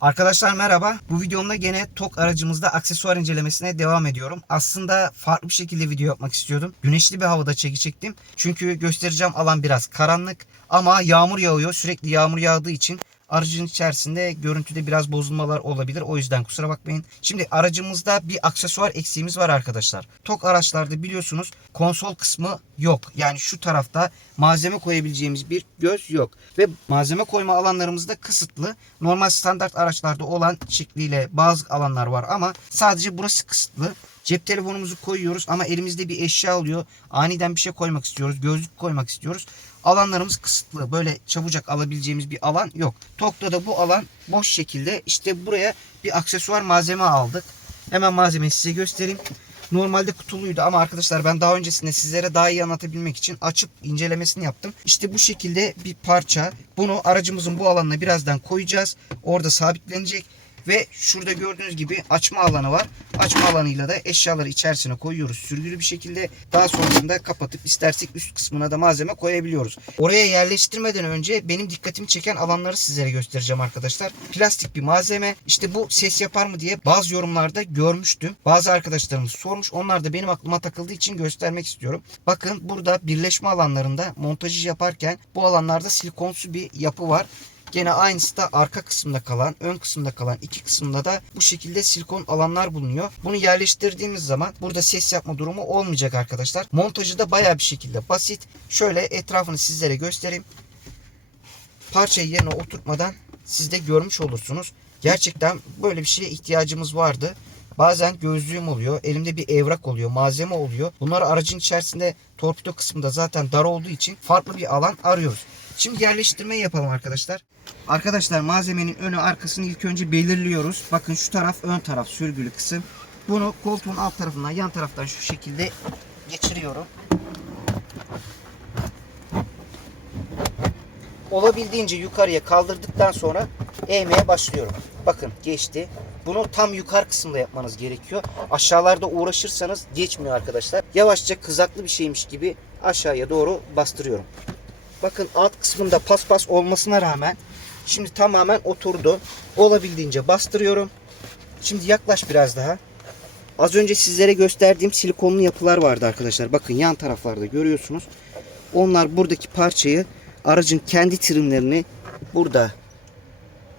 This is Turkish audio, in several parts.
Arkadaşlar merhaba. Bu videomda gene TOK aracımızda aksesuar incelemesine devam ediyorum. Aslında farklı bir şekilde video yapmak istiyordum. Güneşli bir havada çekecektim. Çünkü göstereceğim alan biraz karanlık. Ama yağmur yağıyor. Sürekli yağmur yağdığı için aracın içerisinde görüntüde biraz bozulmalar olabilir. O yüzden kusura bakmayın. Şimdi aracımızda bir aksesuar eksiğimiz var arkadaşlar. TOK araçlarda biliyorsunuz konsol kısmı yok. Yani şu tarafta malzeme koyabileceğimiz bir göz yok. Ve malzeme koyma alanlarımız da kısıtlı. Normal standart araçlarda olan şekliyle bazı alanlar var ama sadece burası kısıtlı. Cep telefonumuzu koyuyoruz ama elimizde bir eşya oluyor. Aniden bir şey koymak istiyoruz. Gözlük koymak istiyoruz. Alanlarımız kısıtlı. Böyle çabucak alabileceğimiz bir alan yok. Tok'ta da bu alan boş şekilde işte buraya bir aksesuar malzeme aldık. Hemen malzemeyi size göstereyim. Normalde kutuluydu ama arkadaşlar ben daha öncesinde sizlere daha iyi anlatabilmek için açıp incelemesini yaptım. İşte bu şekilde bir parça. Bunu aracımızın bu alanına birazdan koyacağız. Orada sabitlenecek. Ve şurada gördüğünüz gibi açma alanı var. Açma alanıyla da eşyaları içerisine koyuyoruz sürgülü bir şekilde. Daha sonrasında kapatıp istersek üst kısmına da malzeme koyabiliyoruz. Oraya yerleştirmeden önce benim dikkatimi çeken alanları sizlere göstereceğim arkadaşlar. Plastik bir malzeme. İşte bu ses yapar mı diye bazı yorumlarda görmüştüm. Bazı arkadaşlarımız sormuş. Onlar da benim aklıma takıldığı için göstermek istiyorum. Bakın burada birleşme alanlarında montajı yaparken bu alanlarda silikonsu bir yapı var. Gene aynısı da arka kısımda kalan, ön kısımda kalan iki kısımda da bu şekilde silikon alanlar bulunuyor. Bunu yerleştirdiğimiz zaman burada ses yapma durumu olmayacak arkadaşlar. Montajı da baya bir şekilde basit. Şöyle etrafını sizlere göstereyim. Parçayı yerine oturtmadan siz de görmüş olursunuz. Gerçekten böyle bir şeye ihtiyacımız vardı. Bazen gözlüğüm oluyor, elimde bir evrak oluyor, malzeme oluyor. Bunları aracın içerisinde torpido kısmında zaten dar olduğu için farklı bir alan arıyoruz. Şimdi yerleştirmeyi yapalım arkadaşlar. Arkadaşlar malzemenin önü arkasını ilk önce belirliyoruz. Bakın şu taraf ön taraf sürgülü kısım. Bunu koltuğun alt tarafından yan taraftan şu şekilde geçiriyorum. Olabildiğince yukarıya kaldırdıktan sonra eğmeye başlıyorum. Bakın geçti. Bunu tam yukarı kısımda yapmanız gerekiyor. Aşağılarda uğraşırsanız geçmiyor arkadaşlar. Yavaşça kızaklı bir şeymiş gibi aşağıya doğru bastırıyorum. Bakın alt kısmında paspas olmasına rağmen şimdi tamamen oturdu. Olabildiğince bastırıyorum. Şimdi yaklaş biraz daha. Az önce sizlere gösterdiğim silikonlu yapılar vardı arkadaşlar. Bakın yan taraflarda görüyorsunuz. Onlar buradaki parçayı aracın kendi trimlerini burada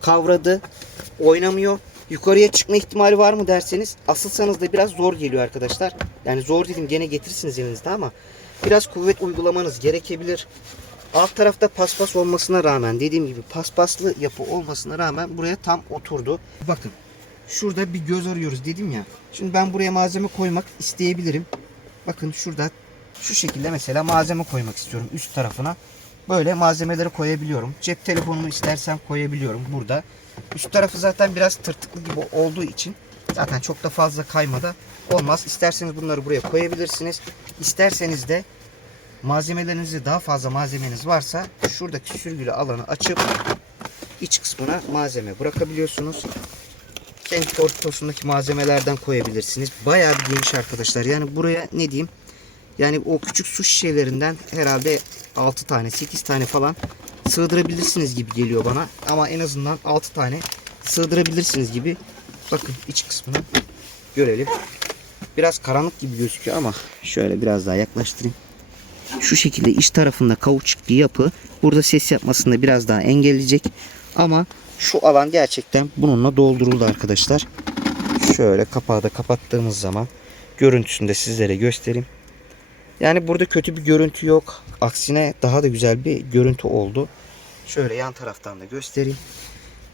kavradı. Oynamıyor. Yukarıya çıkma ihtimali var mı derseniz asılsanız da biraz zor geliyor arkadaşlar. Yani zor dedim gene getirirsiniz elinizde ama biraz kuvvet uygulamanız gerekebilir. Alt tarafta paspas olmasına rağmen dediğim gibi paspaslı yapı olmasına rağmen buraya tam oturdu. Bakın şurada bir göz arıyoruz dedim ya. Şimdi ben buraya malzeme koymak isteyebilirim. Bakın şurada şu şekilde mesela malzeme koymak istiyorum üst tarafına. Böyle malzemeleri koyabiliyorum. Cep telefonumu istersem koyabiliyorum burada. Üst tarafı zaten biraz tırtıklı gibi olduğu için zaten çok da fazla kaymada olmaz. İsterseniz bunları buraya koyabilirsiniz. İsterseniz de malzemelerinizi daha fazla malzemeniz varsa şuradaki sürgülü alanı açıp iç kısmına malzeme bırakabiliyorsunuz. Kendi torpidosundaki malzemelerden koyabilirsiniz. Bayağı bir geniş arkadaşlar. Yani buraya ne diyeyim? Yani o küçük su şişelerinden herhalde 6 tane 8 tane falan sığdırabilirsiniz gibi geliyor bana. Ama en azından 6 tane sığdırabilirsiniz gibi. Bakın iç kısmını görelim. Biraz karanlık gibi gözüküyor ama şöyle biraz daha yaklaştırayım. Şu şekilde iç tarafında kauçuk bir yapı burada ses yapmasını biraz daha engelleyecek. Ama şu alan gerçekten bununla dolduruldu arkadaşlar. Şöyle kapağı da kapattığımız zaman görüntüsünü de sizlere göstereyim. Yani burada kötü bir görüntü yok. Aksine daha da güzel bir görüntü oldu. Şöyle yan taraftan da göstereyim.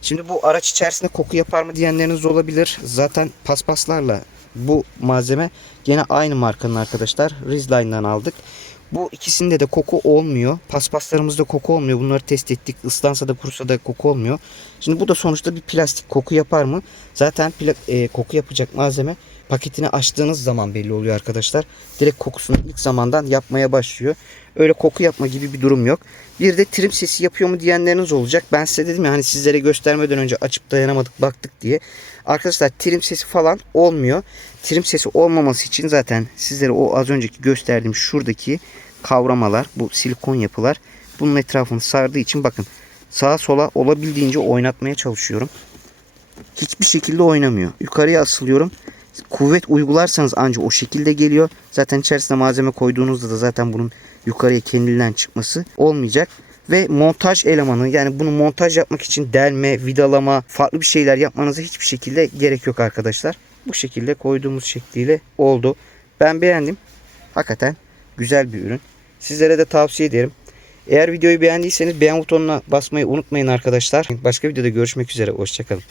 Şimdi bu araç içerisinde koku yapar mı diyenleriniz olabilir. Zaten paspaslarla bu malzeme gene aynı markanın arkadaşlar. Rizline'dan aldık. Bu ikisinde de koku olmuyor. Paspaslarımızda koku olmuyor. Bunları test ettik. Islansa da kurusa da koku olmuyor. Şimdi bu da sonuçta bir plastik. Koku yapar mı? Zaten e, koku yapacak malzeme paketini açtığınız zaman belli oluyor arkadaşlar. Direkt kokusunu ilk zamandan yapmaya başlıyor. Öyle koku yapma gibi bir durum yok. Bir de trim sesi yapıyor mu diyenleriniz olacak. Ben size dedim ya hani sizlere göstermeden önce açıp dayanamadık baktık diye. Arkadaşlar trim sesi falan olmuyor. Trim sesi olmaması için zaten sizlere o az önceki gösterdiğim şuradaki kavramalar, bu silikon yapılar bunun etrafını sardığı için bakın sağa sola olabildiğince oynatmaya çalışıyorum. hiçbir şekilde oynamıyor. Yukarıya asılıyorum. Kuvvet uygularsanız ancak o şekilde geliyor. Zaten içerisine malzeme koyduğunuzda da zaten bunun yukarıya kendinden çıkması olmayacak. Ve montaj elemanı yani bunu montaj yapmak için delme, vidalama, farklı bir şeyler yapmanıza hiçbir şekilde gerek yok arkadaşlar. Bu şekilde koyduğumuz şekliyle oldu. Ben beğendim. Hakikaten güzel bir ürün. Sizlere de tavsiye ederim. Eğer videoyu beğendiyseniz beğen butonuna basmayı unutmayın arkadaşlar. Başka videoda görüşmek üzere. Hoşçakalın.